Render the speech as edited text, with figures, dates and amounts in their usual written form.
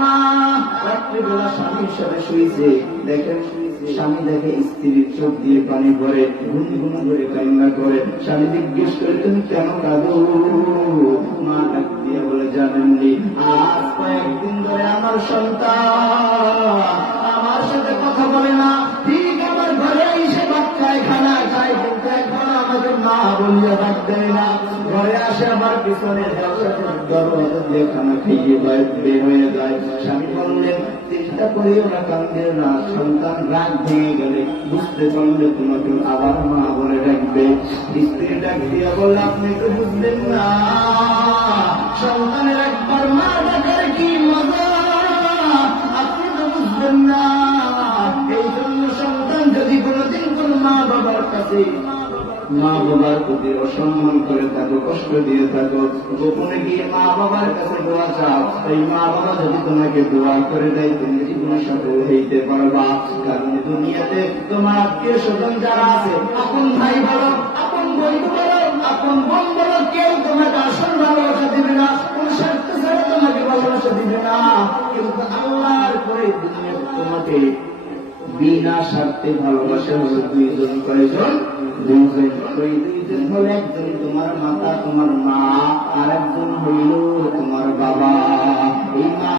মা রাত্রিবেলা স্বামীর সাথে শুয়েছে, দেখেন স্বামী দেখে স্ত্রীর চোখ দিয়ে পানি ভরে, গুনগুন করে কান্না করে। স্বামী জিজ্ঞেস করে, তুমি কেন কাঁদো? মা ডাক দিয়ে বলে, জানেননি আজ কয়েকদিন ধরে আমার সন্তান আমার সাথে কথা বলে না, ঠিক আমার ঘরে এসে বাচ্চায় খানা খায়, কিন্তু এখন আমাদের মা বলিয়া ডাক দেয় না। ঘরে আসে আমার পিছনে দরওয়াজা দিয়ে খানা খেয়ে বের হয়ে যায়। স্বামী বললেন, চেষ্টা করিও না, কান্দিও না, সন্তান রাগ ভেঙে গেলে বুঝতে পারলে তোমাকে আবার মা বলে ডাকবে। স্ত্রী ডাক দিয়া বললে, আপনি তো বুঝলেন না, সন্তানের একবার মা ডাকার কি মজা, আপনি তো বুঝলেন না। এই জন্য সন্তান যদি কোনোদিন কোন মা বাবার কাছে মা বাবার প্রতি অসম্মান করে থাকো, কষ্ট দিয়ে থাকো, গোপনে গিয়ে মা বাবার কাছে দোয়া চাও, এই মা বাবা যদি তোমাকে দোয়া করে দেয় তুমি জীবনে সফল হইতে পারবা। কারণ দুনিয়াতে তোমার আত্মীয় স্বজন যারা আছে, আপন ভাই বলো, আপন বন্ধু বলো, আপন বোন বলো, কেউ তোমাকে আসল ভালোবাসা দিবে না, কোন স্বার্থ ছাড়া তোমাকে ভালোবাসা দিবে না। কিন্তু আল্লাহর পরে দুনিয়া তোমাকে বিনা স্বার্থে ভালোবাসা হলো দুইজন। কয়জন? দুইজন। ওই দুইজন হলো, একজন তোমার মাতা, তোমার মা, আর একজন হইল তোমার বাবা। এই